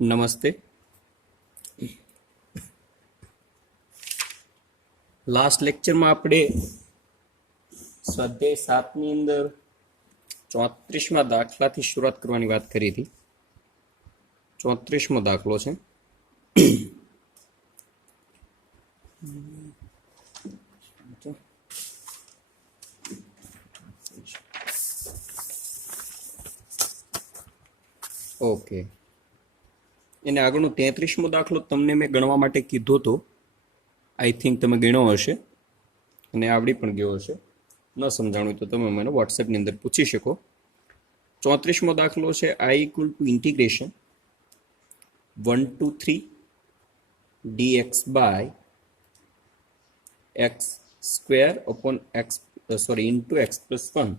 નમસ્તે. લાસ્ટ લેક્ચરમાં આપણે સ્વાધ્યાય 7 ની અંદર 34મા દાખલાથી શરૂઆત કરવાની વાત કરી હતી. 34મો દાખલો છે. ઓકે, એને આગળનો 33મો દાખલો તમને મેં ગણવા માટે કીધો હતો. આઈ થિંક તમે ગણ્યો હશે અને આવડી પણ ગયો હશે. ન સમજાણું તો તમે મને વોટ્સએપની અંદર પૂછી શકો. 34મો દાખલો છે I equal to integration 1 to 3 dx by x square upon x into x plus 1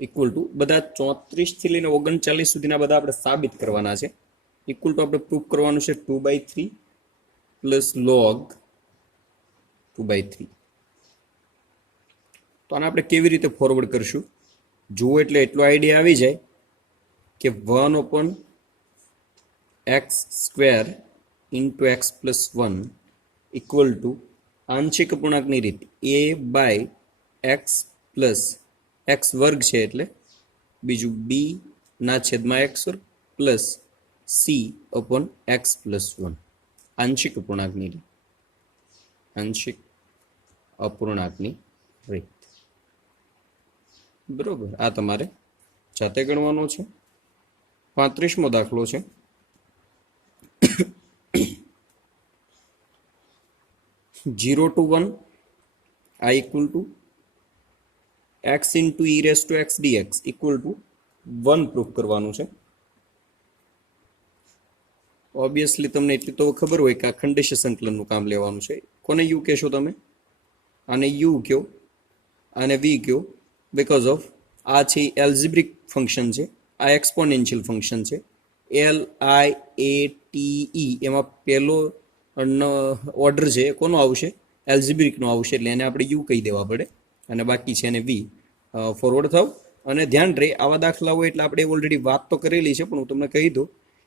equal two બધા 34 થી લઈને 39 સુધીના બધા આપણે સાબિત કરવાના છે. ઇક્વલ ટુ આપણે પ્રૂફ કરવાનું છે 2/3 પ્લસ log 2/3. તો આને આપણે કેવી રીતે ફોરવર્ડ કરશું જુઓ એટલે એટલો આઈડિયા આવી જાય કે 1 upon x square into x plus 1 equal to આંશિક અપૂર્ણાંકની રીત a by x plus x વર્ગ છે એટલે બીજું b ના છેદમાં x વર્ગ plus c upon x plus 1 આંશિક અપૂર્ણાંકની રીત. આંશિક અપૂર્ણાંકની રીત બરોબર. આ તમારે જાતે ગણવાનો છે. 35મો દાખલો છે. Zero to 1 I equal to x into e raised to x dx equal to 1 proof કરવાનું છે. ઓબ્વિયસલી તમને એટલી તો ખબર હોય કે આ ખંડિશ સંકલનનું કામ લેવાનું છે. કોને યુ કહેશો તમે? આને યુ કયો, આને વી કયો, બીકોઝ ઓફ આ છે એલ્જિબ્રિક ફંક્શન છે, આ એક્સપોનેન્શિયલ ફંક્શન છે. LIATE એમાં પહેલો ઓર્ડર છે કોનો આવશે? એલ્જિબ્રિકનો આવશે, એટલે એને આપણે યુ કહી દેવા પડે અને બાકી છે એને વી. ફોરવર્ડ થાવ અને ધ્યાન રહે આવા દાખલા હોય એટલે આપણે ઓલરેડી વાત તો કરેલી છે, પણ હું તમને કહી દઉં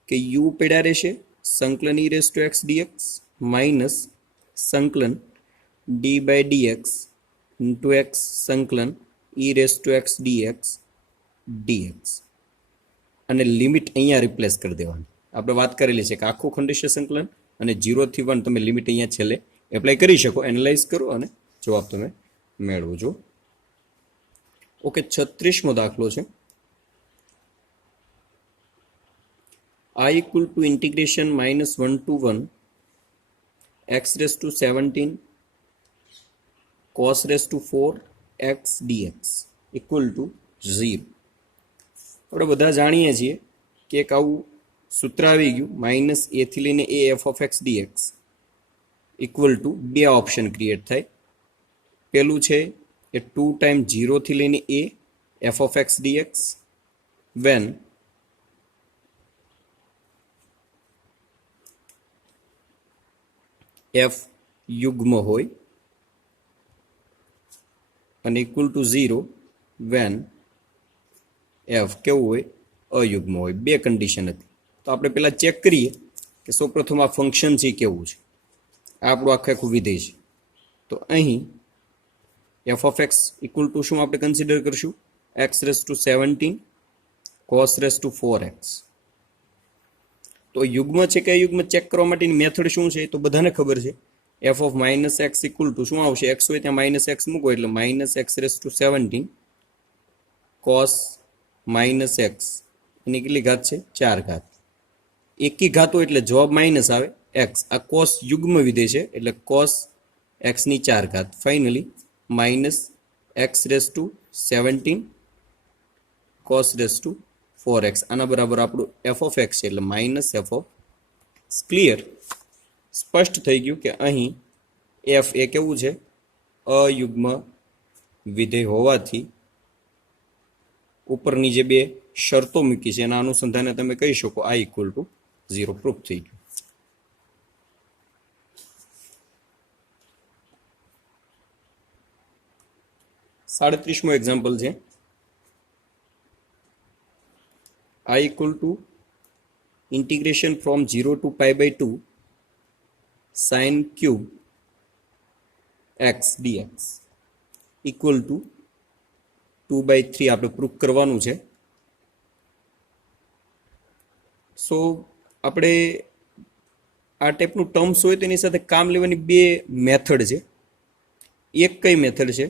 કે યુ પડ્યા રહેશે સંકલન e raised to x dx minus સંકલન d by dx into x સંકલન e raised to x dx dx અને લિમિટ અહીંયા રિપ્લેસ કરી દેવાની. આપણે વાત કરેલી છે કે આખું ખંડિશ સંકલન અને 0 થી 1 તમે લિમિટ અહીંયા છેલ્લે એપ્લાય કરી શકો, એનાલાઇઝ કરો અને જવાબ તમે મેળવજો. ઓકે, 36મો દાખલો છે. I equal to integration minus 1 to 1 x raised to 17 cos raised to 4 x dx equal to 0. આપણે બધા જાણીએ છીએ કે એક આવું સૂત્ર આવી ગયું માઇનસ a થી લઈને a f of x dx equal to બે ઓપ્શન ક્રિએટ થાય. પેલું છે એ 2 ટાઈમ 0 થી લઈને a f of x dx when f યુગ્મ હોય અને ઇક્વલ ટુ 0 when f કેવું હોય? અયુગ્મ હોય. બે કન્ડિશન હતી. તો આપણે પહેલા ચેક કરીએ કે સૌપ્રથમ આ ફંક્શન છે કેવું છે. આ આપણું આખું વિધેય છે. તો અહીં f of x equal to શું આપણે કન્સિડર કરશું? x raised to 17 cos raised to 4x. તો યુગ્મ છે કે અયુગ્મ ચેક કરવા માટેની મેથડ શું છે તો બધાને ખબર છે. f of minus x equal to શું આવશે? x હોય ત્યાં માઇનસ x મૂકો એટલે minus x raised to 17 cos minus X એની કેટલી ઘાત છે? 4 ઘાત. એકી ઘાત હોય એટલે જવાબ માઇનસ આવે એક્સ. આ કોસ યુગ્મ વિધેય છે એટલે કોસ એક્સની 4 ઘાત. Finally minus x raise two 17 cos raise to 4x આના બરાબર આપણું એફ ઓફ એક્સ છે એટલે માઇનસ એફ ઓફ ક્લિયર. સ્પષ્ટ થઈ ગયું કે અહીં એફ એ કેવું છે? અયુગ્મ વિધેય હોવાથી ઉપરની જે બે શરતો મૂકી છે એના અનુસંધાને તમે કહી શકો I ઇક્વલ ટુ 0 પ્રૂફ થઈ ગયું. સાડત્રીસમો એક્ઝામ્પલ છે. I equal to integration from 0 to π/2 sin cube x dx equal to 2/3 આપણે પ્રૂફ કરવાનું છે. સો આપણે આ ટાઈપનું ટર્મ્સ હોય તેની સાથે કામ લેવાની બે મેથડ છે. એક કઈ મેથડ છે?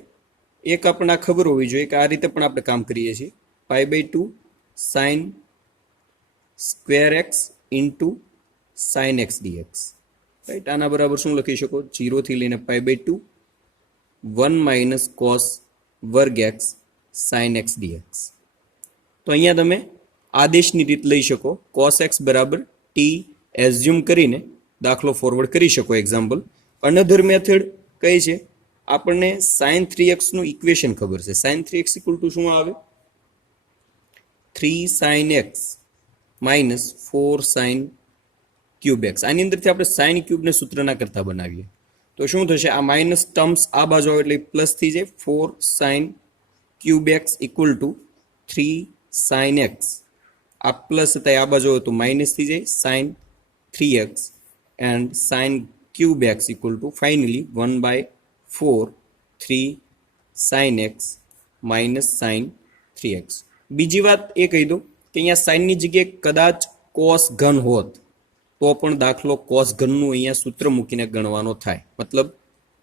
એક આપણને ખબર હોવી જોઈએ કે આ રીતે પણ આપણે કામ કરીએ છીએ. π/2 sin square x into sin x dx, right. આના બરાબર શું લખી શકો? 0 થી લઈને π/2 1 માઇનસ કોસ વર્ગ એક્સ sin x dx. તો અહીંયા તમે આદેશની રીત લઈ શકો. cos x બરાબર t એઝ્યુમ કરીને દાખલો ફોરવર્ડ કરી શકો. એક્ઝામ્પલ અનધર મેથડ કઈ છે? આપણને sin 3x નું ઇક્વેશન ખબર છે. sin 3x ઇક્વલ ટુ શું આવે? 3 sin x minus 4 sin cube x. આની અંદરથી આપણે સાઇન ક્યુબને સૂત્રના કરતા બનાવીએ તો શું થશે? આ માઇનસ ટર્મ્સ આ બાજુ આવે એટલે પ્લસ થઈ જાય. 4 sin cube x equal two 3 sin x. આ પ્લસ હતા આ બાજુ હોય તો માઇનસ થઈ જાય sin 3x and sin cube x equal two finally 1/4 3 sin x minus sin 3x. બીજી વાત એ કહી દો કે અહીંયા સાઇનની જગ્યાએ કદાચ કોસ ઘન હોત તો પણ દાખલો કોસ ઘનનું અહીંયા સૂત્ર મૂકીને ગણવાનો થાય. મતલબ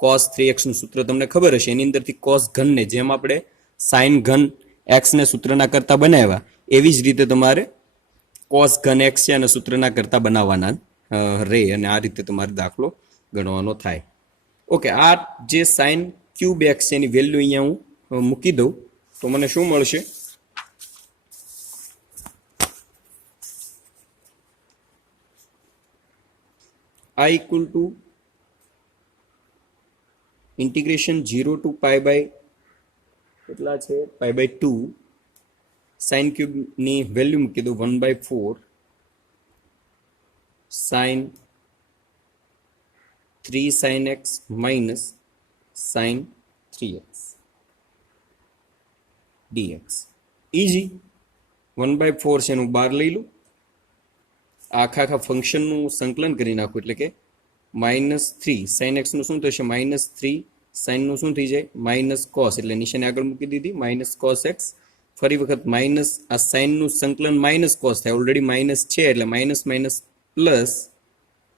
કોસ 3x નું સૂત્ર તમને ખબર હશે, એની અંદરથી કોસ ઘનને જેમ આપણે સાઇન ઘન એક્સને સૂત્રના કરતા બનાવ્યા એવી જ રીતે તમારે કોસ ઘન એક્સ છે અને સૂત્રના કરતા બનાવવાના રે, અને આ રીતે તમારે દાખલો ગણવાનો થાય. ઓકે, આ જે સાઇન ક્યુબ એક્સ છે એની વેલ્યુ અહીંયા હું મૂકી દઉં તો મને શું મળશે? I equal to integration 0 to કેટલા છે? π/2 sin cube ની વેલ્યુ મૂકી દો 1/4 sin 3 sin x minus sin 3x dx. Easy. 1/4 છે એનું બહાર લઈ લો. આખા ફંક્શનનું સંકલન કરી નાખું એટલે કે -3 sin x નું શું થશે? -3 sin નું શું થઈ જાય? માઇનસ કોસ, એટલે નિશાની આગળ મૂકી દીધી માઇનસ કોસ એક્સ. ફરી વખત માઇનસ આ સાઇન નું સંકલન માઇનસ કોસ થાય, ઓલરેડી માઇનસ છે એટલે minus minus plus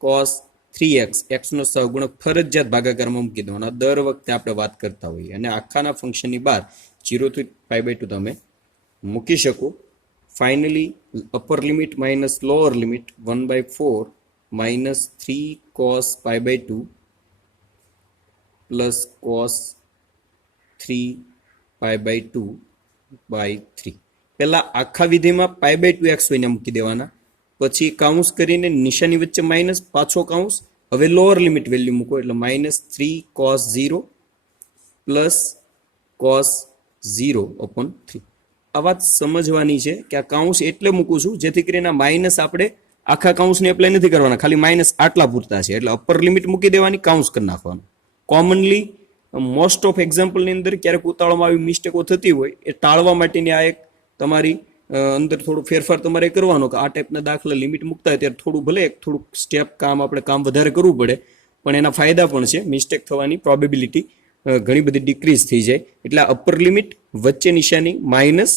cos 3x. x નો સહગુણક ફરજિયાત ભાગાકારમાં મૂકી દેવાનો. દર વખતે આપણે વાત કરતા હોઈએ. અને આખાના ફંક્શનની બહાર 0 થી π/2 તમે મૂકી શકો. Finally, upper limit minus lower limit 1/4 minus 3 cos π/2 plus cos 3 π/2 by 3. પહેલા આખા વિધેયમાં π/2 x હોય ને મૂકી દેવાના, પછી કાઉન્સ કરીને નિશાની વચ્ચે માઇનસ, પાછો કાઉન્સ. હવે લોઅર લિમિટ વેલ્યુ મૂકો એટલે -3 cos 0 પ્લસ cos 0 upon 3. આ વાત સમજવાની છે કે આ કાઉન્સ એટલે મૂકું છું જેથી કરીને માઇનસ આપણે આખા કાઉન્સને એપ્લાય નથી કરવાના, ખાલી માઇનસ આટલા પૂરતા છે. એટલે અપર લિમિટ મૂકી દેવાની, કાઉન્સ કરી નાખવાનું. કોમનલી મોસ્ટ ઓફ એક્ઝામ્પલની અંદર ક્યારેક ઉતાવળમાં આવી મિસ્ટેકો થતી હોય એ ટાળવા માટેની આ એક તમારી અંદર થોડું ફેરફાર તમારે કરવાનો કે આ ટાઈપના દાખલા લિમિટ મૂકતા હોય ત્યારે થોડું ભલે થોડુંક સ્ટેપ આપણે કામ વધારે કરવું પડે, પણ એના ફાયદા પણ છે. મિસ્ટેક થવાની પ્રોબેબિલિટી ઘણી બધી ડિક્રીઝ થઈ જાય. એટલે અપર લિમિટ વચ્ચે નિશાની માઇનસ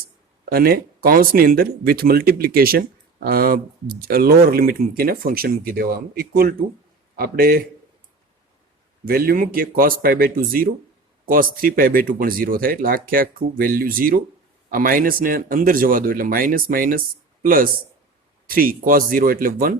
અને કાઉન્સની અંદર વિથ મલ્ટિપ્લિકેશન લોઅર લિમિટ મૂકીને ફંક્શન મૂકી દેવાનું. ઇક્વલ ટુ આપણે વેલ્યુ મૂકીએ cos π/2 0, cos 3 π/2 પણ 0 થાય એટલે આખું વેલ્યુ 0. આ માઇનસને અંદર જવા દો એટલે માઇનસ માઇનસ પ્લસ 3 cos 0 એટલે 1.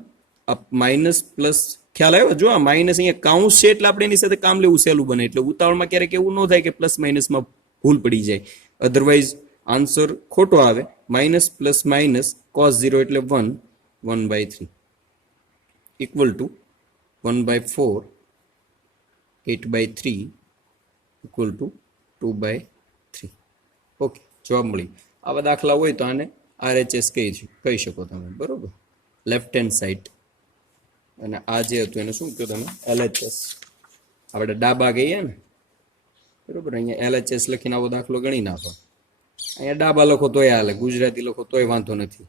આ માઇનસ પ્લસ ખ્યાલ આવ્યો? જો આ માઇનસ અહીંયા કાઉન્સ છે એટલે આપણે એની સાથે કામ લેવું સહેલું બને. એટલે ઉતાવળમાં ક્યારેક એવું ન થાય કે પ્લસ માઇનસમાં ભૂલ પડી જાય, અધરવાઇઝ આન્સર ખોટો આવે. માઇનસ પ્લસ માઇનસ cos 0 એટલે 1, 1/3 equal to 1/4 8/3 equal to 2/3. Okay, જવાબ મળી. આવા દાખલા હોય તો આને RHS કહી શકો તમે, બરોબર. Left hand side. અને આ જે હતું એને શું કહ્યું તમે? LHS. આપણે ડાબા કહીએ ને, બરોબર. અહીંયા LHS લખીને આવો દાખલો ગણી નાખો. અહીંયા ડાબા લખો તોય હાલે, ગુજરાતી લખો તોય વાંધો નથી.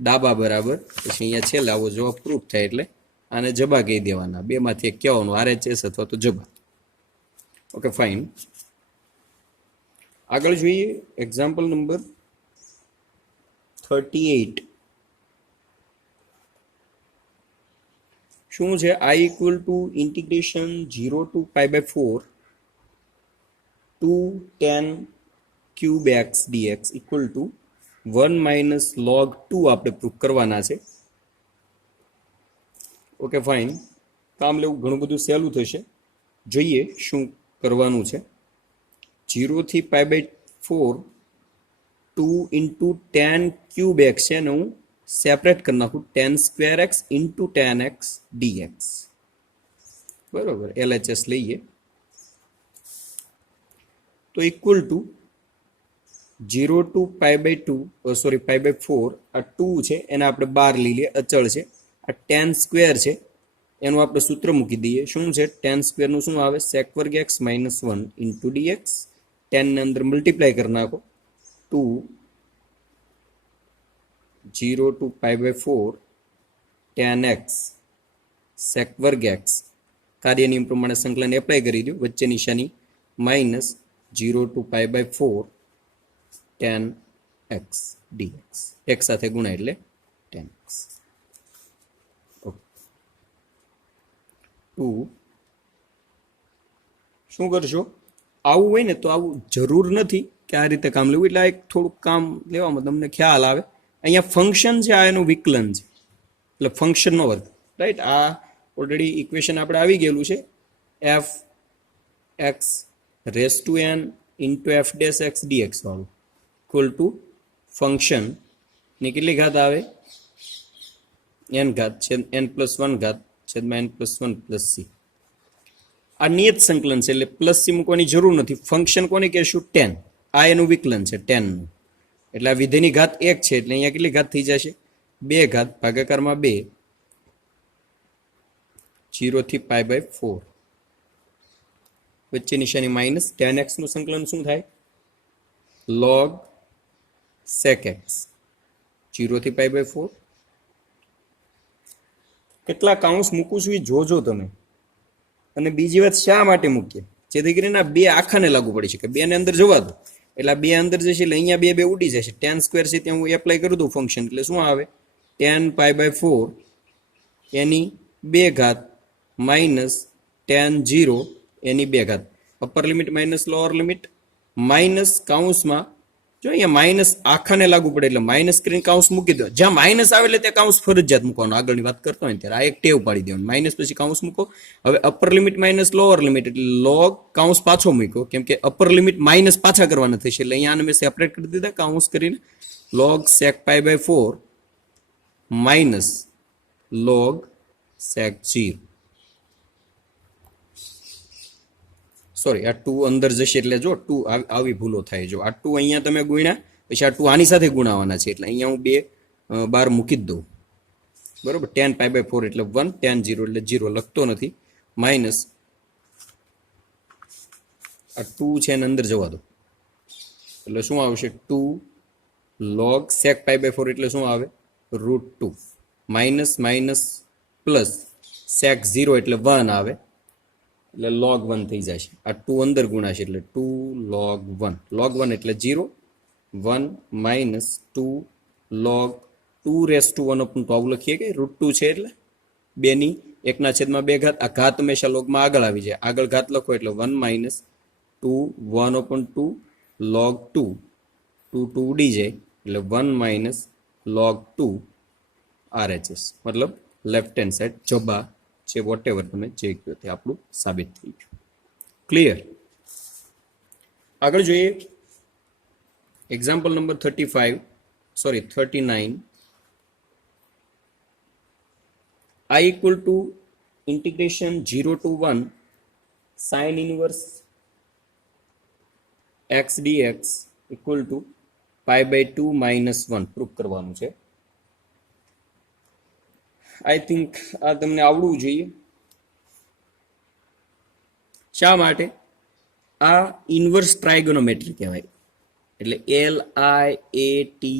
ડાબા બરાબર, પછી અહીંયા છેલ્લે આવો જવાબ પ્રૂફ થાય એટલે આને જબા કહી દેવાના. બેમાંથી એક કહેવાનું, RHS અથવા તો જબા. Okay fine. આગળ જોઈએ એક્ઝામ્પલ નંબર 38. શું છે? I equal to integration 0 to pi by 4 2 tan cube x dx equal to 1 minus log 2 આપણે પ્રૂફ કરવાના છે. Okay fine. કામ લેવું ઘણું બધું સહેલું થશે. જોઈએ શું કરવાનું છે. 0 થી pi by 4 2 into tan cube x છે ને હું સેપરેટ કરી નાખું tan square x into tan x dx. બરોબર, LHS લઈએ તો equal to 0 to pi by 2 pi by 4 આ 2 છે એને આપણે બહાર લઈ લઈએ, અચળ છે. આ tan સ્ક્વેર છે એનું આપણે સૂત્ર મૂકી દઈએ. શું છે? tan સ્ક્વેર નું શું આવે? sec વર્ગ x minus 1 into dx. tan ને અંદર મલ્ટીપ્લાય કરી નાખો 2 0 to pi by 4 tan x sec વર્ગ x. કાર્ય નિયમ પ્રમાણે સંકલન એપ્લાય કરી દો. વચ્ચે નિશાની minus 0 to pi by 4 tan x dx. x સાથે ગુણાય એટલે tan x. શું કરશો? આવું હોય ને તો આવું જરૂર નથી કે આ રીતે કામ લેવું, એટલે આ એક થોડુંક કામ લેવામાં તમને ખ્યાલ આવે. અહીંયા ફંક્શન છે, આ એનું વિકલન છે, એટલે ફંક્શનનો વર્ગ, રાઈટ. આ ઓલરેડી ઇક્વેશન આપણે આવી ગયેલું છે. F x raise to n into f dash x dx વાળું ઇક્વલ ટુ ફંક્શન ની કેટલી ઘાત આવે? એન ઘાત છે n+1 ઘાત છેદમાં n+1 પ્લસ સી. આ નિયત સંકલન છે એટલે પ્લસ સી મૂકવાની જરૂર નથી. ફંક્શન કોને કહેશું? tan. આ એનું વિકલન છે tan નું, એટલે આ વિધેયની ઘાત 1 છે એટલે અહીંયા કેટલી ઘાત થઈ જશે? 2 ઘાત ભાગાકારમાં 2 0 થી pi by 4 વચ્ચે નિશાની માઇનસ. tan x નું સંકલન શું થાય? log sec x 0 થી pi by 4. કેટલા કાઉન્સ મૂકું છું એ જોજો તમે. અને બીજી વાત શા માટે મૂકીએ? જેથી કરીને આ બે આખાને લાગુ પડી શકે. બે ને અંદર જવા દો એટલે બે અંદર જશે એટલે અહીંયા બે ઉડી જશે. tan સ્ક્વેર છે ત્યાં હું એપ્લાય કરી દઉં ફંક્શન એટલે શું આવે? tan pi by 4 એની 2 ઘાત માઇનસ tan 0 એની 2 ઘાત. Upper limit minus lower limit minus કાઉન્સમાં જો અહીંયા માઇનસ આખાને લાગુ પડે એટલે માઇનસ કરીને કાઉન્સ મૂકી દો. જ્યાં માઇનસ આવે એટલે ત્યાં કાઉન્સ ફરજિયાત મૂકવાનો. આગળની વાત કરતો હોય ત્યારે આ એક ટેવ પાડી દેવાનું. માઇનસ પછી કાઉન્સ મૂકો. હવે upper limit minus lower limit એટલે લોગ કાઉન્સ પાછો મૂક્યો, કેમ કે અપર લિમિટ માઇનસ પાછા કરવાના થશે એટલે અહીંયા મેં સેપરેટ કરી દીધા કાઉન્સ કરીને. Log sec pi by 4 minus log sec 0. Sorry, આ 2 અંદર જશે એટલે જો 2 આવી ભૂલો થાય. જો આ 2 અહીંયા તમે ગુણ્યા પછી આ 2 આની સાથે ગુણાવાના છે એટલે અહીંયા હું 2 બાર મૂકી જ દઉં. બરોબર. tan pi by 4 એટલે 1, tan 0 એટલે 0 લખતો નથી. માઇનસ આ 2 છે એને અંદર જવા દો એટલે શું આવશે? 2 log sec pi by 4 એટલે શું આવે? √2 માઇનસ માઇનસ પ્લસ sec 0 એટલે 1 આવે એટલે log 1 થઈ જશે. આ 2 અંદર ગુણાશે એટલે 2 log 1. log 1 એટલે 0, 1 માઇનસ 2 log 2 રેસ ટુ 1 અપન તો આવું લખીએ કે √2 છે એટલે 2 ની 1 ના છેદમાં 2 ઘાત. આ ઘાત હંમેશા લોગમાં આગળ આવી જાય. આગળ ઘાત લખો એટલે 1 માઇનસ 2 1 અપન 2 log 2 2 ઉડી જાય એટલે 1 માઇનસ log 2 RHS મતલબ લેફ્ટ હેન્ડ સાઈડ જબા છે. વોટ એવર તમે જે કહ્યું તે આપણું સાબિત થઈ ગયું. ક્લિયર. આગળ જોઈએ example number 39. I equal to integration 0 to 1 sin inverse x dx equal to pi by 2 minus 1 proof કરવાનું છે. આઈ થિંક આ તમને આવડવું જોઈએ. શા માટે? આ ઇન્વર્સ ટ્રાયગોનોમેટ્રી કહેવાય. એટલે LIATE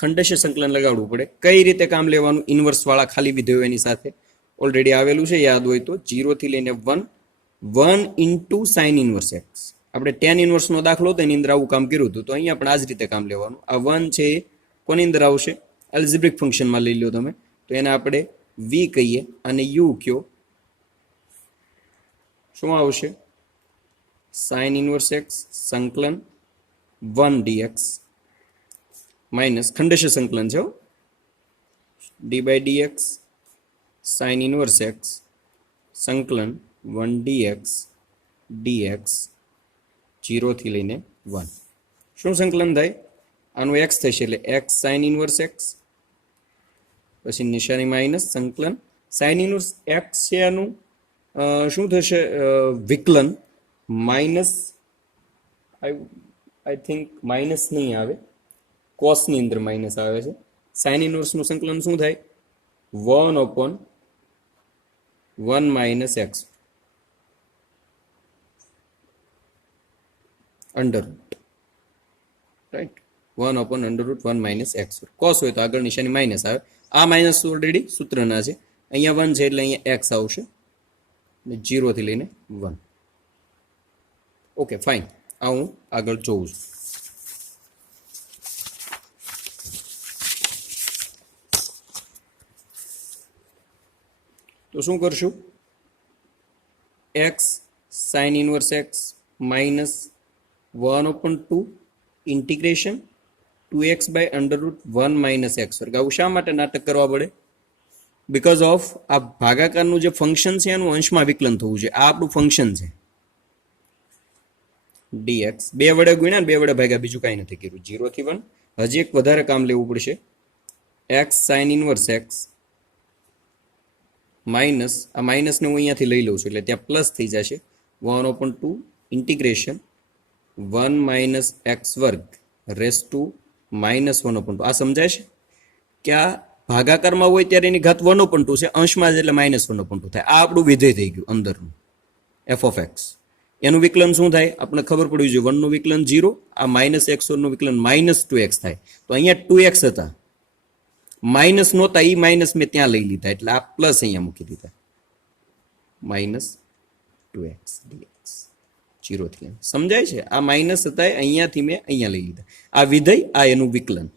ખંડેશ સંકલન લગાડવું પડે. કઈ રીતે કામ લેવાનું? ઇન્વર્સ વાળા ખાલી વિધેયો એની સાથે ઓલરેડી આવેલું છે, યાદ હોય તો 0 થી લઈને 1 ઇન્ટુ સાઇન ઇન્વર્સ એક્સ. આપણે ટેન ઇન્વર્સનો દાખલો હતો એની અંદર આવું કામ કર્યું હતું, તો અહીંયા પણ આ જ રીતે કામ લેવાનું. આ 1 છે એ કોની અંદર આવશે? એલ્જિબ્રિક ફંક્શનમાં લઈ લો તમે, તો એને આપણે વી કહીએ અને યુ કયો, શું આવશે? સાઇન ઇન્વર્સ એક્સ સંકલન 1 dx માઇનસ ખંડેશ સંકલન છે d by dx sine inverse x સંકલન 1 dx 0 થી લઈને 1. શું સંકલન થાય? આનું x થશે એટલે x સાઇન ઇન્વર્સ x, પછી નિશાની માઇનસ સંકલન સાઇન ઇન્વર્સ x છે આનું શું થશે? વિકલન માઇનસ, આઈ થિંક માઇનસ નહીં આવે, કોસની અંદર માઇનસ આવે છે. સાઇન ઇન્વર્સનું સંકલન શું થાય? 1/1 minus x under route, right? 1/1 minus x. Cos હોય તો આગળ નિશાની માઇનસ આવે. આ માઇનસ ઓલરેડી સૂત્રના છે, અહીંયા 1 છે એટલે અહીંયા એક્સ આવશે, 0 થી લઈને 1. ઓકે ફાઇન, આ હું આગળ જોઉં છું. તો શું કરશું? X sine inverse x minus 1/2 integration 2x by under root 1 minus x વર્ગ. આવું શા માટે નાટક કરવા પડે? બિકોઝ ઓફ આ ભાગાકારનું જે ફંક્શન છે એનું અંશમાં વિકલન થવું છે. આ આપણું ફંક્શન છે dx. 2 વડે ગુણ્યા ને 2 વડે ભાગ્યા, બીજું કાંઈ નથી કર્યું. 0 થી 1. હજી એક વધારે કામ લેવું પડશે. x sign inverse x minus, આ માઇનસને હું અહીંયાથી લઈ લઉં છું એટલે ત્યાં પ્લસ થઈ જશે 1/2 ઇન્ટિગ્રેશન 1 માઇનસ એક્સ વર્ગ રેસ ટુ -1/2. આ સમજાય છે કે આ ભાગાકારમાં હોય ત્યારે એની ઘાત 1/2 છે, અંશમાં જ એટલે -1/2 થાય. આ આપણું વિધેય થઈ ગયું અંદરનું f ઓફ એક્સ. એનું વિકલન શું થાય? આપણે ખબર પડવી જોઈએ. 1 નું વિકલન 0, આ -x નું વિકલન -2x થાય. તો અહીંયા 2x હતા, માઇનસ નહોતા, એ માઇનસ મેં ત્યાં લઈ લીધા એટલે આ પ્લસ અહીંયા મૂકી દીધા, -2x dx 0 થી. સમજાય છે? આ માઇનસ હતા અહીંયાથી મેં અહીંયા લઈ લીધા. આ વિધેય, આ એનું વિકલન.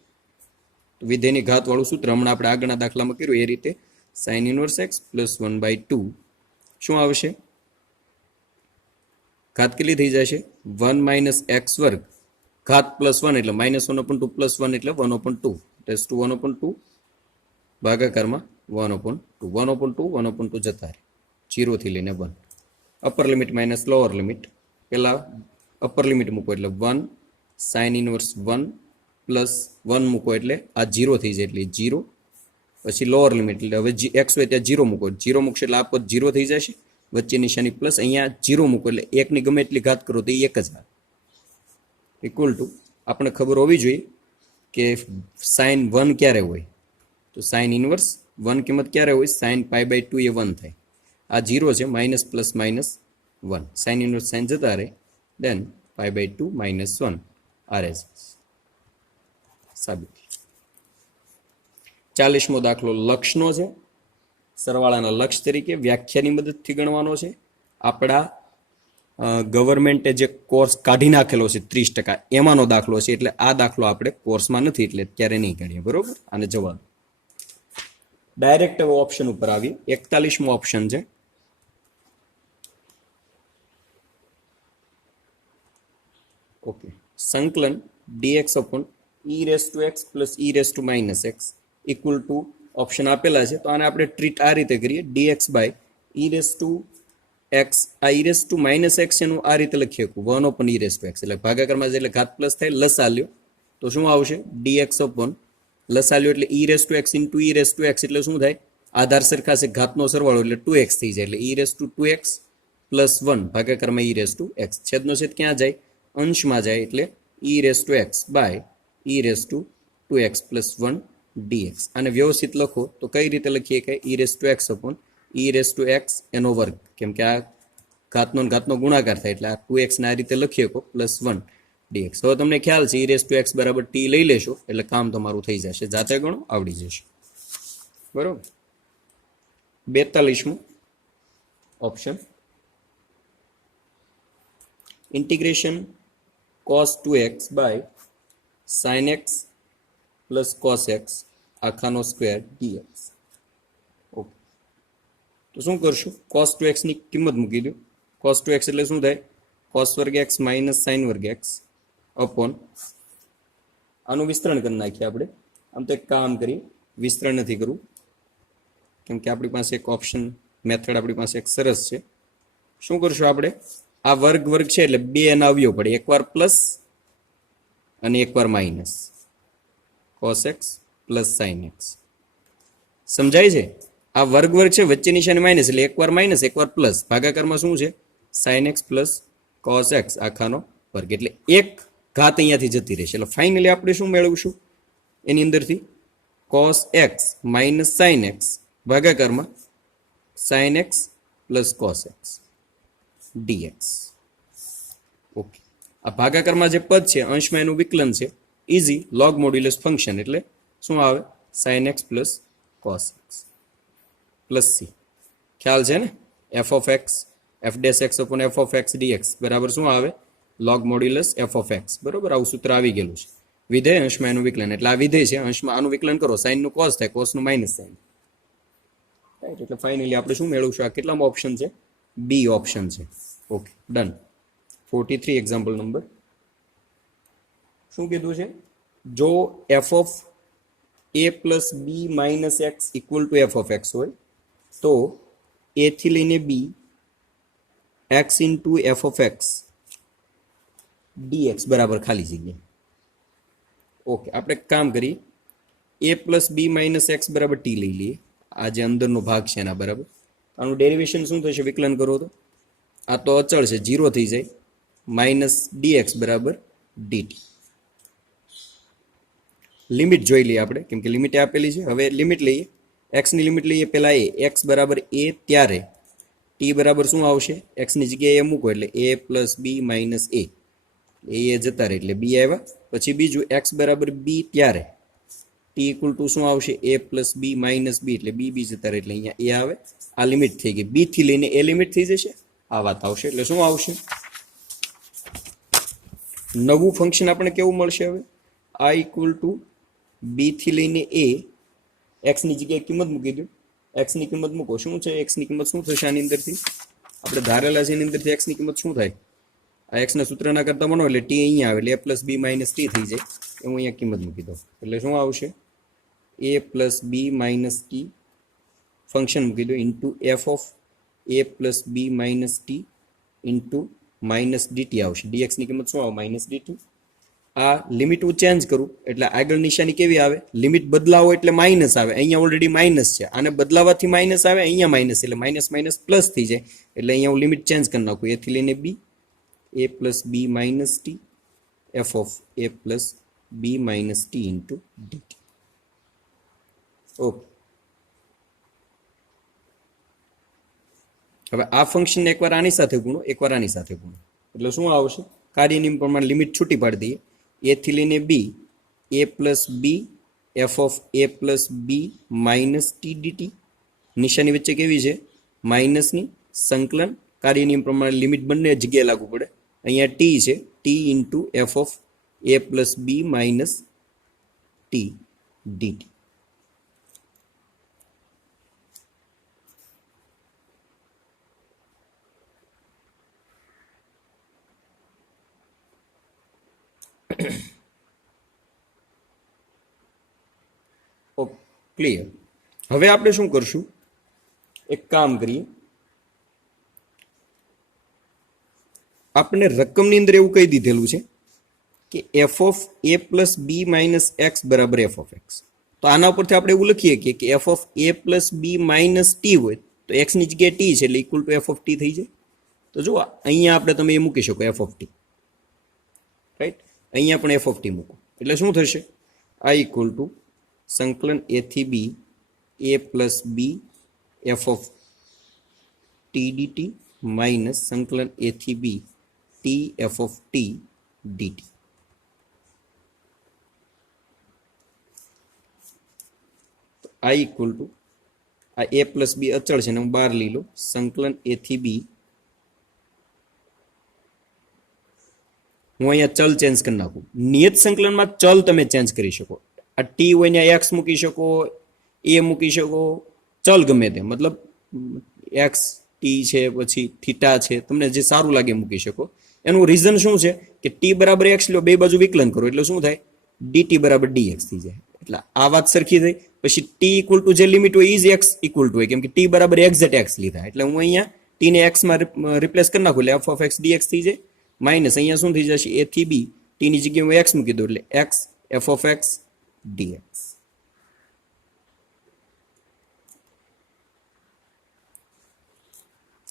વિધેયની ઘાત વાળું સૂત્ર હમણાં આપણે આગળના દાખલામાં કર્યું એ રીતે સાઇન ઇન્વર્સ એક્સ પ્લસ 1/2 શું આવશે? ઘાત કેટલી થઈ જશે? 1 માઇનસ એક્સ વર્ગ ઘાત પ્લસ 1 એટલે -1/2 પ્લસ 1 એટલે 1/2 રેસ ટુ 1/2 ભાગાકારમાં 1/2 1/2 જતા રહે 0 થી લઈને 1. Upper limit minus lower limit. પેલા અપર લિમિટ મૂકો એટલે 1 સાઇન ઇન્વર્સ 1 પ્લસ 1 મૂકો એટલે આ 0 થઈ જાય એટલે 0. પછી લોઅર લિમિટ એટલે હવે એક્સ હોય ત્યાં 0 મૂકો, 0 મૂકશે એટલે આ પદ 0 થઈ જશે, વચ્ચે નિશાની પ્લસ, અહીંયા 0 મૂકો એટલે 1 ની ગમે એટલી ઘાત કરો તો એ 1 જ આવે. ઇક્વલ ટુ આપણે ખબર હોવી જોઈએ કે સાઇન 1 ક્યારે હોય? તો સાઇન ઇન્વર્સ 1 કિંમત ક્યારે હોય? સાઇન π/2 એ 1 થાય. આ 0 છે, minus plus -1. Sine inverse sine જતા રહે, દેન π/2 -1 RS સાબિત. 40મો દાખલો લક્ષનો છે. સરવાળાના લક્ષ તરીકે વ્યાખ્યાની મદદથી ગણવાનો છે. આપણા ગવર્મેન્ટે જે કોર્સ કાઢી નાખેલો છે 30%, એમાંનો દાખલો છે એટલે આ દાખલો આપણે કોર્સમાં નથી એટલે ત્યારે નહીં ગણીએ, બરોબર? આને જવાબ ડાયરેક્ટ હવે ઓપ્શન ઉપર આવીએ. 41મો ઓપ્શન છે. ઓકે, સંકલન dx upon e raised to x plus e raised to -x equal two option આપેલા છે, તો આને આપણે ટ્રીટ આ રીતે કરીએ. dx by e raised to x, આ e raised to -x એનું આ રીતે લખીએ 1 upon e raised to x, એટલે ભાગાકારમાં એટલે ઘાત પ્લસ થાય, લસા લ્યો તો શું આવશે? dx upon લસા લ્યો એટલે e raised to x into e raised to x એટલે શું થાય? આધાર સરખા છે, ઘાતનો સરવાળો એટલે 2x થઈ જાય, એટલે e raised to 2x plus 1 ભાગાકારમાં e raised to x. છેદનો છેદ ક્યાં જાય? અંશમાં જાય, એટલે e raised to x by e raised to 2x plus 1 dx. આને વ્યવસ્થિત લખો તો કઈ રીતે લખીએ કે e raised to x upon e raised to x એનો વર્ગ, કેમ કે આ ઘાતનો ગુણાકાર થાય એટલે આ 2x ને આ રીતે લખીએ કો પ્લસ 1 dx. હવે તમને ખ્યાલ છે e રેઝ ટુ x બરાબર t લઈ લેશો એટલે કામ તમારું થઈ જશે, જાતે ગણો આવડી જશે. બરોબર. 42મું option, integration cos 2x by sin x plus cos x આખાનો સ્ક્વેર dx. ઓકે, તો શું કરશું? cos 2x ની કિંમત મૂકી દો. cos 2x એટલે શું થાય? cos વર્ગ x માઇનસ sin વર્ગ x અપોન, આનું વિસ્તરણ કરી નાખીએ આપણે. આમ તો એક કામ કરીએ, વિસ્તરણ નથી કરવું કેમ કે આપણી પાસે એક ઓપ્શન મેથડ આપણી પાસે એક સરસ છે. શું કરશું આપણે? આ વર્ગ વર્ગ છે એટલે બે એના અવયવ પડે, એકવાર પ્લસ અને એકવાર minus. cos x plus sin x. સમજાય છે? આ વર્ગ વર્ગ છે, વચ્ચે નિશાની માઇનસ એટલે એકવાર માઇનસ એકવાર પ્લસ. ભાગાકારમાં શું છે? sin x plus cos x આખાનો વર્ગ. એટલે એક ઘાત અહીંયાથી જતી રહેશે. એટલે ફાઇનલી આપણે શું મેળવશું એની અંદરથી? cos x minus sin x ભાગાકારમાં sin x plus cos x dx. Okay, આ ભાગાકારમાં જે પદ છે અંશમાં એનું વિકલન છે, ઇઝી લોગ મોડ્યુલસ ફંક્શન એટલે શું આવે? sin x plus cos x plus c. ખ્યાલ છે ને? f of x f dash x upon f of x dx બરાબર શું આવે? Log modulus f of x. બરોબર, આવું સૂત્ર આવી ગયેલું છે. વિધેય અંશમાં એનું વિકલન એટલે આ વિધેય છે, અંશમાં આનું વિકલન કરો, સાઇન નું cos થાય, cos નું માઇનસ સાઇન. રાઈટ, એટલે ફાઇનલી આપણે શું મેળવશું? આ કેટલામાં ઓપ્શન છે? બી ઓપ્શન છે. Okay, done. 43 example number. શું કીધું છે? જો f of a plus B minus x equal to f of x હોય તો a થી લઈને b x into f of x dx બરાબર ખાલી જગ્યા. ઓકે, આપણે કામ કરીએ, a plus B minus x બરાબર t લઈ લઈએ. આ જે અંદરનો ભાગ છે એના બરાબર. આનું ડેરિવેશન શું થશે? વિકલન કરો તો આ તો અચળ છે, 0 થઈ જાય, માઇનસ dx બરાબર dt. લિમિટ જોઈ લઈએ આપણે કેમ કે લિમિટ આપેલી છે. હવે લિમિટ લઈએ, x ની લિમિટ લઈએ પહેલા a, x બરાબર a ત્યારે t બરાબર શું આવશે? x ની જગ્યાએ a મૂકો એટલે a plus B minus a જતા રહે એટલે b આવ્યા. પછી બીજું x બરાબર b ત્યારે t ઇક્વલ ટુ શું આવશે? a plus B minus b એટલે b જતા રહે એટલે અહીંયા a આવે. આ લિમિટ થઈ ગઈ, b થી લઈને a લિમિટ થઈ જશે, આ વાત આવશે. એટલે શું આવશે? નવું ફંક્શન આપણે કેવું મળશે? હવે આ ઇક્વલ ટુ બી થી લઈને એ, એક્સ ની જગ્યાએ કિંમત મૂકી દો. એક્સ ની કિંમત મૂકો, શું છે એક્સ ની કિંમત? શું થશે આની અંદરથી? આપણે ધારેલા છે એની અંદરથી એક્સ ની કિંમત શું થાય? આ એક્સ ના સૂત્રના કરતા બનો એટલે ટી અહીંયા આવે એટલે એ પ્લસ બી માઇનસ ટી થઈ જાય. હું અહીંયા કિંમત મૂકી દઉં એટલે શું આવશે? A plus B minus t function મૂકી દો into f of A plus B minus T into minus dt આવશે. ડીએક્સની કિંમત શું આવે? Minus dt. આ લિમિટ હું ચેન્જ કરું એટલે આગળ નિશાની કેવી આવે? લિમિટ બદલાવો એટલે માઇનસ આવે. અહીંયા ઓલરેડી માઇનસ છે, આને બદલાવાથી માઇનસ આવે, અહીંયા માઇનસ એટલે માઇનસ માઇનસ પ્લસ થઈ જાય. એટલે અહીંયા હું લિમિટ ચેન્જ કરી નાખું, એથી લઈને B, A plus B minus T F of A plus B minus T into DT. Okay, હવે આ ફંક્શન એકવાર આની સાથે ગુણો, એકવાર આની સાથે ગુણો એટલે શું આવશે? કાર્યની પ્રમાણે લિમિટ છૂટી પાડી દઈએ. એ થી લઈને B A plus B F of A plus B minus T DT. નિશાની વચ્ચે કેવી છે? માઇનસની. સંકલન કાર્યની પ્રમાણે લિમિટ બંને જગ્યાએ લાગુ પડે. અહીંયા ટી છે, t into f of A plus B minus T dt. Clear. હવે આપણે શું કરશું? એક કામ કરીએ, આપણે રકમની અંદર એવું કહી દીધેલું છે કે f of A plus B minus x બરાબર એફ ઓફ એક્સ. તો આના ઉપરથી આપણે એવું લખીએ કે f of A plus B minus t હોય તો એક્સની જગ્યાએ ટી છે એટલે equal to f of t થઈ જાય. તો જુઓ અહીંયા આપણે તમે એ મૂકી શકો એફ ઓફ ટી, રાઈટ? અહીંયા પણ એફ ઓફ ટી મૂકો એટલે શું થશે? આ ઇક્વલ ટુ સંકલન એ થી B A plus B F of T DT minus સંકલન એ થી B T F of T DT. I equal to આ એ પ્લસ બી અચળ છે ને હું બહાર લઈ લો સંકલન એ થી બી હું અહીંયા ચલ ચેન્જ કરી નાખું નિયત સંકલનમાં ચલ તમે ચેન્જ કરી શકો આ ટી હોય ને એક્સ મૂકી શકો એ મૂકી શકો ચલ ગમે તે મતલબ એક્સ ટી છે પછી થીટા છે તમને જે સારું લાગે મૂકી શકો એનું રીઝન શું છે કે ટી બરાબર એક્સ લો બે બાજુ વિકલન કરો એટલે શું થાય ડીટી બરાબર ડીએક્સ થઈ જાય એટલે આ વાત સરખી થઈ પછી ટી ઇક્વલ ટુ જે લિમિટ હોય ઇઝ એક્સ ઇક્વલ ટુ હોય કેમ કે ટી બરાબર એક્ઝેક્ટ એક્સ લીધા એટલે હું અહીંયા ટી ને એક્સ માં રિપ્લેસ કરી નાખું એટલે એફ ઓફ એક્સ ડીએક્સ થઈ જાય માઇનસ અહીંયા શું થઈ જશે એ થી બી ટી ની જગ્યાએ હું એક્સ મૂકી દઉં એટલે x f of x dx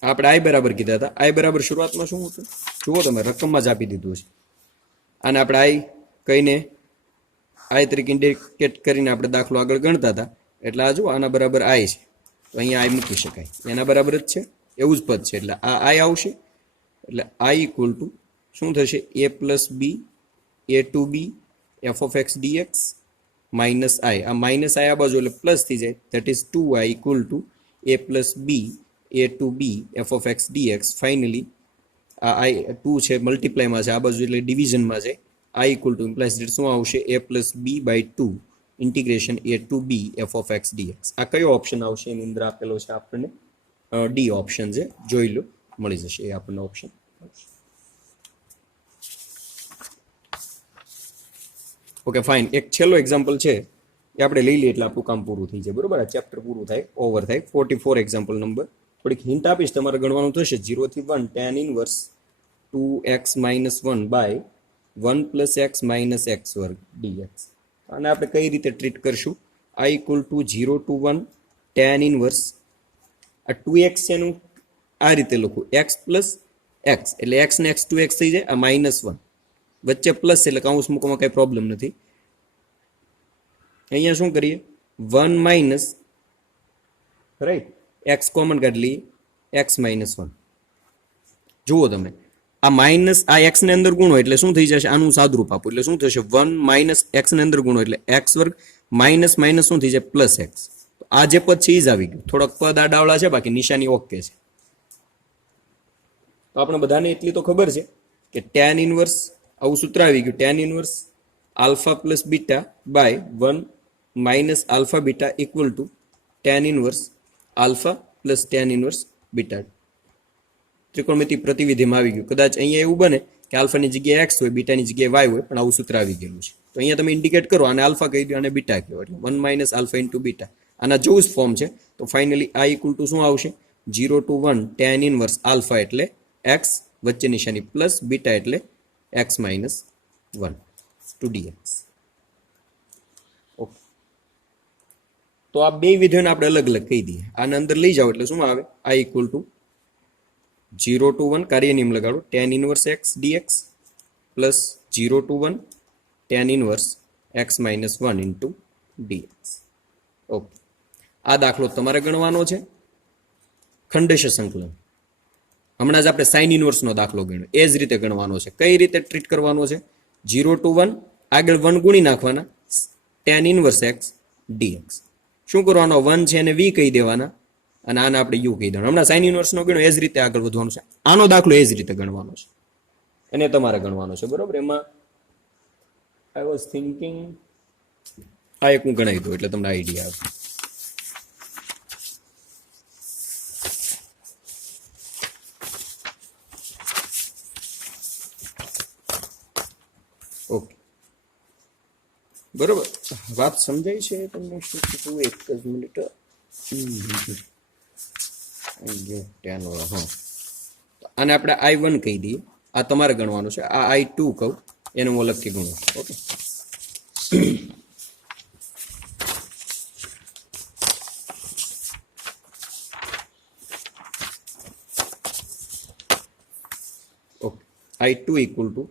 આપણે આઈ બરાબર કીધા હતા આઈ બરાબર શરૂઆતમાં શું હતું જુઓ તમે રકમમાં જ આપી દીધું છે અને આપણે આઈ કહીને આઈ તરીકે ઇન્ડિકેટ કરીને આપણે દાખલો આગળ ગણતા હતા એટલે આ જુઓ આના બરાબર આઈ છે તો અહીંયા આઈ મૂકી શકાય એના બરાબર જ છે એવું જ પદ છે એટલે આ આઈ આવશે એટલે આઈ ઇક્વલ ટુ શું થશે A plus B A to B F of x DX minus I આ માઇનસ આઈ આ બાજુ એટલે પ્લસ થઈ જાય that is 2i equal to A plus B a to b f of x dx finally I 2 છે મલ્ટીપ્લાયમાં છે આ બાજુ એટલે ડિવિઝનમાં છે i equal to implies that શું આવશે a plus b by 2 integration a to b f of x dx આ કયો ઓપ્શન આવશે એની અંદર આપેલો છે આપણને ડી ઓપ્શન છે જોઈ લો મળી જશે એ આપણને ઓપ્શન ઓકે ફાઇન એક છેલ્લો એક્ઝામ્પલ છે એ આપણે લઈ લઈએ એટલે આપણું કામ પૂરું થઈ જાય બરોબર આ ચેપ્ટર પૂરું થાય ઓવર થાય 44 એક્ઝામ્પલ નંબર થોડીક હિન્ટ આપીશ તમારે ગણવાનું થશે 0 થી 1 tan inverse 2x minus 1 by 1 plus x minus x વર્ગ dx અને આપણે કઈ રીતે ટ્રીટ કરશું i equal to 0 to 1 tan inverse આ 2x છે એનું આ રીતે લખું x plus x એટલે x ને x 2x થઈ જાય આ -1 વચ્ચે પ્લસ એટલે કૌંસ મૂકવામાં કઈ પ્રોબ્લેમ નથી અહીંયા શું કરીએ 1 માઇનસ રાઈટ x કોમન કાઢી લઈએ x minus 1 જુઓ તમે આ માઇનસ આ x ને અંદર ગુણો એટલે શું થઈ જશે આનું સાદરૂપ આપો એટલે શું થશે 1 માઇનસ x ને અંદર ગુણો એટલે x વર્ગ માઇનસ માઇનસ શું થઈ જાય પ્લસ x તો આ જે પદ છે એ જ આવી ગયું થોડોક પદ આડાવડા છે બાકી નિશાની ઓકે છે તો આપણે બધાને એટલી તો ખબર છે કે tan ઇનવર્સ આવું સૂત્ર આવી ગયું tan inverse alpha plus beta by 1 minus alpha beta equal to tan inverse alpha plus tan inverse beta ત્રિકોણમિતિ પ્રતિવિધિમાં આવી ગયું કદાચ અહીંયા એવું બને કે આલ્ફાની જગ્યાએ x હોય બીટાની જગ્યાએ y હોય પણ આવું સૂત્ર આવી ગયેલું છે તો અહીંયા તમે ઇન્ડિકેટ કરો આને આલ્ફા કહી દો અને બીટા કહો એટલે 1 માઇનસ આલ્ફા ઇન્ટુ બીટા આના જેવું જ ફોર્મ છે તો ફાઇનલી i ઇક્વલ ટુ શું આવશે 0 to 1 tan ઇનવર્સ આલ્ફા એટલે x વચ્ચે નિશાની પ્લસ બીટા એટલે x minus 1 to dx okay તો આ બે વિધેયોને આપણે અલગ અલગ કહી દઈએ આને અંદર લઈ જાઓ એટલે શું આવે i ઇક્વલ ટુ 0 to 1 કાર્ય નિયમ લગાડો tan inverse x dx plus 0 to 1 tan inverse x minus 1 into dx okay આ દાખલો તમારે ગણવાનો છે ખંડેશ સંકલન હમણાં જ આપણે સાઇન ઇનવર્સનો દાખલો ગણ્યો એ જ રીતે ગણવાનો છે કઈ રીતે ટ્રીટ કરવાનો છે 0 to 1 આગળ 1 ગુણી નાખવાના tan ઇનવર્સ x dx શું કરવાનો 1 છે એને v કહી દેવાના અને આને આપણે u કહી દેવાનું હમણાં સાઇન ઇનવર્સનો ગણ્યો એ જ રીતે આગળ વધવાનું છે આનો દાખલો એ જ રીતે ગણવાનો છે એને તમારે ગણવાનો છે બરોબર એમાં આઈ વોઝ થિંકિંગ આ એક હું ગણાવી દઉં એટલે તમને આઈડિયા આવે ઓકે બરોબર વાત સમજાય છે તમને શું કીધું એક જ મિનિટ હા આને આપણે i1 કહી દઈએ આ તમારે ગણવાનું છે આ i2 કહું એને હું અલગથી ગણું okay okay i2 equal to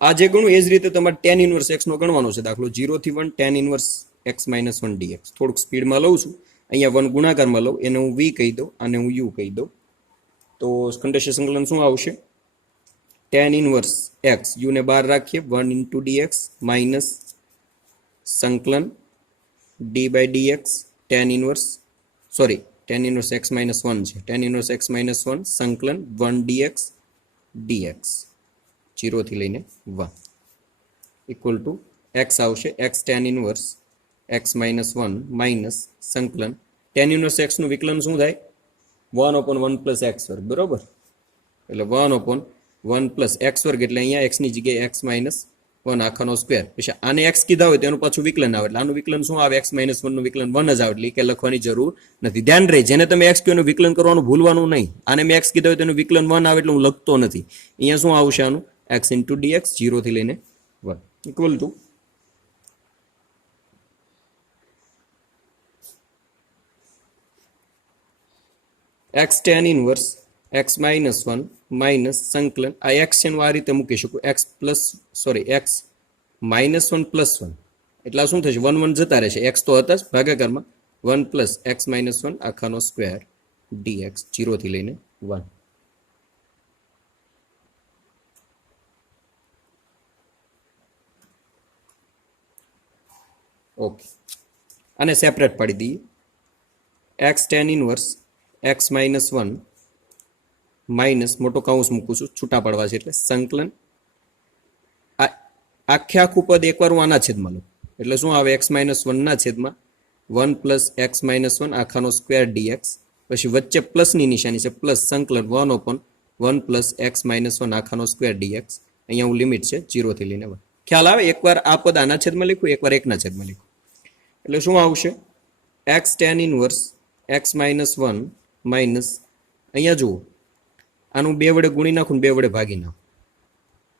આ જે ગણું એ જ રીતે તમારે tan ઇનવર્સ x નો ગણવાનો છે દાખલો 0 થી 1 tan inverse x minus 1 dx થોડુંક સ્પીડમાં લઉં છું અહીંયા 1 ગુણાકારમાં લઉં એને હું v કહી દઉં અને હું u કહી દઉં તો ખંડેશ સંકલન શું આવશે tan ઇનવર્સ x u ને બહાર રાખીએ 1 into dx માઇનસ સંકલન D by D X tan inverse tan inverse X minus one છે, tan inverse X minus one સંકલન વન ડીએક્સ જીરોથી લઈને વન ઇક્વલ ટુ એક્સ આવશે X tan inverse X minus one minus સંકલન tan inverse એક્સનું વિકલન શું થાય one upon one plus X વર્ગ બરોબર, એટલે one upon one plus X વર્ગ એટલે અહીંયા એક્સની જગ્યાએ એક્સ માઇનસ વન આખાનો સ્ક્વેર, પછી આને એક્સ કીધા હોય તો એનું પાછું વિકલન આવે, એટલે આનું વિકલન શું આવે એક્સ માઇનસ વનનું વિકલન વન જ આવે, એટલે કે લખવાની જરૂર નથી. ધ્યાન રહે જેને તમે એક્સ કહો એનું વિકલન કરવાનું ભૂલવાનું નહીં, આને મેં એક્સ કીધા હોય તો એનું વિકલન વન આવે એટલે હું લખતો નથી. અહીંયા શું આવશે આનું એક્સ ઇન્ટુ ડીએક્સ જીરોથી લઈને one equal to x tan inverse X minus one minus સંકલન આ એક્સ છે આ રીતે મૂકી શકું x minus one plus one એટલે શું થશે વન વન જતા રહેશે, એક્સ તો હતા જ ભાગાકારમાં one plus X minus one આખાનો સ્ક્વેર ડીએક્સ જીરોથી લઈને વન. ઓકે, આને સેપરેટ પાડી દઈએ. X tan inverse X minus one minus મોટો કાઉન્સ મૂકું છું છૂટા પાડવા છે એટલે સંકલન આખે આખું પદ એકવાર હું આના છેદમાં લઉં એટલે શું આવે એક્સ માઇનસ વનના છેદમાં one plus X minus one આખાનો સ્ક્વેર ડીએક્સ, પછી વચ્ચે પ્લસની નિશાની છે પ્લસ સંકલન one upon one plus X minus one આખાનો સ્ક્વેર ડીએક્સ, અહીંયા હું લિમિટ છે જીરોથી લઈને વન. ખ્યાલ આવે, એકવાર આ પદ આના છેદમાં લીખું એકવાર એકના છેદમાં લીખું એટલે શું આવશે X tan inverse X minus one minus અહીંયા જુઓ આનું બે વડે ગુણી નાખું બે વડે ભાગી નાખું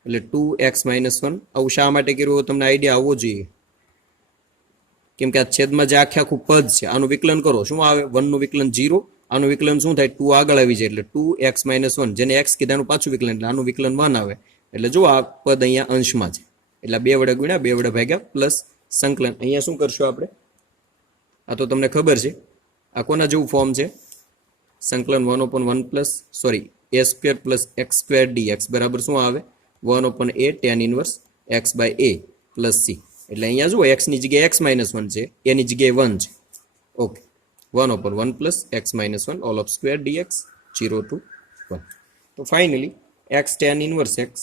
એટલે ટુ એક્સ માઇનસ વન. આવું શા માટે કર્યું તમને આઈડિયા આવવો જોઈએ, કેમ કે આ છેદમાં જે આખે આખું પદ છે આનું વિકલન કરો શું આવે વનનું વિકલન જીરો, આનું વિકલન શું થાય ટુ આગળ આવી જાય એટલે ટુ એક્સ માઇનસ વન જેને એક્સ કીધાનું પાછું વિકલન એટલે આનું વિકલન વન આવે, એટલે જો આ પદ અહીંયા અંશમાં છે એટલે બે વડે ગુણ્યા બે વડે ભાગ્યા પ્લસ સંકલન અહીંયા શું કરશું આપણે આ તો તમને ખબર છે આ કોના જેવું ફોર્મ છે સંકલન one upon one plus A square plus X square DX બરાબર શું આવે one upon A tan inverse X by A plus C, એટલે અહીંયા જુઓ એક્સની જગ્યાએ એક્સ માઇનસ વન છે એની જગ્યાએ વન છે. Okay, one upon one plus X minus one all of square DX zero to one. તો finally X tan inverse X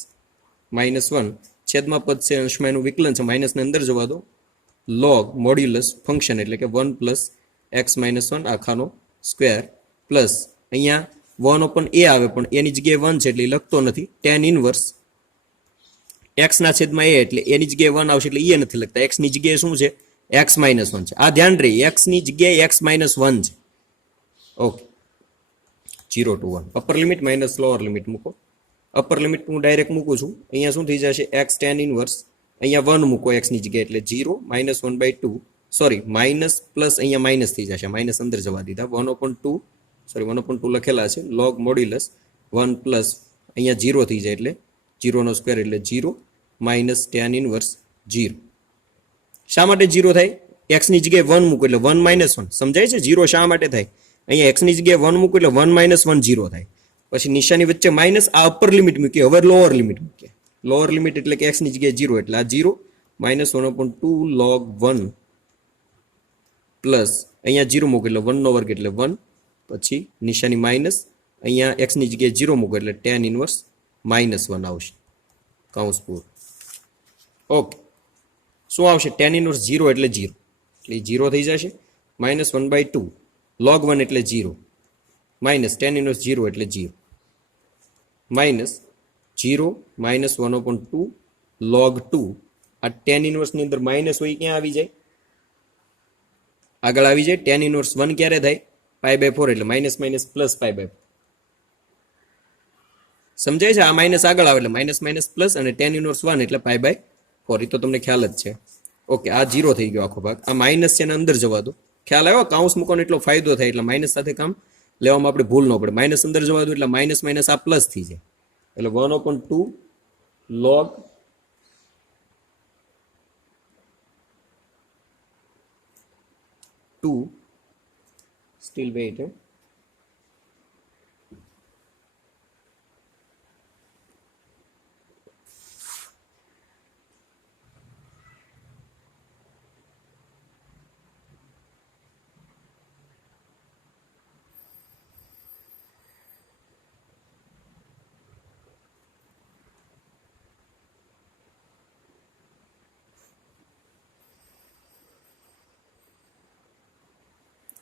minus one છેદમાં પદ છે અંશમાં એનું વિકલન છે માઇનસને અંદર જવા દો લોગ મોડ્યુલસ ફંક્શન એટલે કે one plus X minus one આખાનો સ્ક્વેર પ્લસ અહીંયા વન ઓપન એ આવે પણ એની જગ્યાએ વન છે એટલે લખતો નથી ટેન ઇનવર્સ એક્સના છેદમાં એ એટલે એની જગ્યાએ વન આવશે એટલે એ નથી લખતા, એક્સની જગ્યાએ શું છે એક્સ માઇનસ વન છે, આ ધ્યાન રહી એક્સની જગ્યાએ એક્સ માઇનસ વન છે. Okay, zero to one upper limit minus lower limit મૂકો, અપર લિમિટ હું ડાયરેક્ટ મૂકું છું અહીંયા શું થઈ જશે એક્સ ટેન ઇનવર્સ અહીંયા વન મૂકો એક્સની જગ્યાએ એટલે zero minus one by two minus plus અહીંયા માઇનસ થઈ જશે માઇનસ અંદર જવા દીધા વન ઓપન ટુ લખેલા છે લોગ મોડ્યુલસ વન પ્લસ અહીંયા જીરો થઈ જાય એટલે જીરોનો સ્ક્વેર એટલે zero minus tan inverse zero. શા માટે જીરો થાય એક્સની જગ્યાએ વન મૂકો એટલે વન માઇનસ વન સમજાય છે, જીરો શા માટે થાય અહીંયા એક્સની જગ્યાએ વન મૂકો એટલે વન માઇનસ વન જીરો થાય, પછી નિશાની વચ્ચે માઇનસ આ અપર લિમિટ મૂકીએ હવે લોઅર લિમિટ મૂકીએ, લોઅર લિમિટ એટલે કે એક્સની જગ્યાએ જીરો એટલે આ zero minus one upon two log one plus અહીંયા જીરો મૂકો એટલે વનનો વર્ગ એટલે વન, પછી નિશાની માઇનસ અહીંયા એક્સની જગ્યાએ જીરો મૂકો એટલે ટેન ઇનવર્સ માઇનસ વન આવશે કૌંસ પૂરું. ઓકે, શું આવશે ટેન ઇનવર્સ જીરો એટલે જીરો થઈ જશે minus one by two log one એટલે zero minus tan inverse zero એટલે zero minus zero minus one upon two log two આ ટેન ઇનવર્સની અંદર માઇનસ હોય ક્યાં આવી જાય આગળ આવી જાય ટેન ઇનવર્સ વન ક્યારે થાય પાઈ બાય ફોર એટલે minus minus plus pi by સમજાય છે, આ માઇનસ આગળ આવે એટલે માઇનસ માઇનસ પ્લસ અને ટેન ઇનવર્સ વન એટલે પાઈ બાય ફોર એ તો તમને ખ્યાલ જ છે. ઓકે, આ જીરો થઈ ગયો આખો ભાગ, આ માઇનસ છે એને અંદર જવા દો, ખ્યાલ આવ્યો કાઉન્સ મૂકવાનો એટલો ફાયદો થાય એટલે માઇનસ સાથે કામ લેવામાં આપણે ભૂલ ન પડે, માઇનસ અંદર જવા દો એટલે માઇનસ માઇનસ આ પ્લસ થઈ જાય એટલે one upon two log two still wait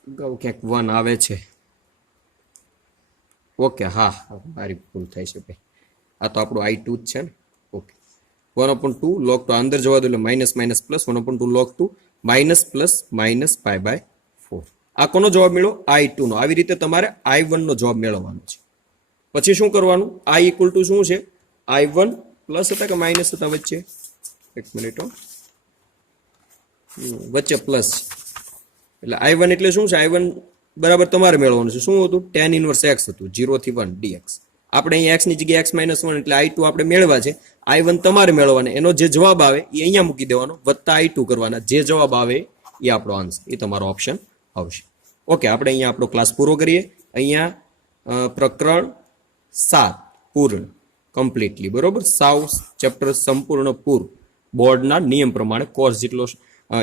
અગાઉ ક્યાંક 1 આવે છે. ઓકે, હા મારી ભૂલ થાય છે ભાઈ. આ તો આપણું I2 જ છે ને. ઓકે, 1/2 log 2 અંદર જવા દો એટલે minus minus plus 1/2 log 2 minus plus minus π/4. આ કોનો જવાબ મેળવો? I2 નો. આવી રીતે તમારે I1 નો જવાબ મેળવવાનો છે. પછી શું કરવાનું? I ઇક્વલ ટુ શું છે? I1 પ્લસ હતા કે માઇનસ હતા વચ્ચે? એક મિનિટ, વચ્ચે પ્લસ. એટલે I1 એટલે શું છે? I1 બરાબર તમારે મેળવવાનું છે. શું હતું? tan ઇનવર્સ x હતું, 0 થી 1 dx. આપણે અહીંયા x ની જગ્યાએ x-1 એટલે I2 આપણે મેળવા છે. I1 તમારે મેળવવાના. એનો જે જવાબ આવે એ અહીંયા મૂકી દેવાનો, વત્તા I2 કરવાના. જે જવાબ આવે એ આપણો આન્સર, એ તમારો ઓપ્શન આવશે. ઓકે, આપણે અહીંયા આપણો ક્લાસ પૂરો કરીએ. અહીંયા પ્રકરણ 7 પૂર્ણ, કમ્પ્લીટલી, બરોબર. સાવ ચેપ્ટર સંપૂર્ણ પૂરું બોર્ડના નિયમ પ્રમાણે કોર્સ જેટલો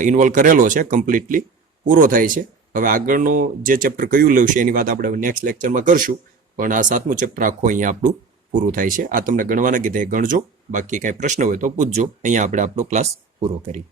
ઇન્વોલ્વ કરેલો છે કમ્પ્લીટલી પૂરો થાય છે. હવે આગળનું જે ચેપ્ટર કયું લેવું છે એની વાત આપણે નેક્સ્ટ લેક્ચરમાં કરશું, પણ આ 7મું ચેપ્ટર આખું અહીંયા આપણું પૂરું થાય છે. આ તમને ગણવાના કીધે ગણજો, બાકી કાંઈ પ્રશ્ન હોય તો પૂછજો. અહીંયા આપણે આપણો ક્લાસ પૂરો કરીએ.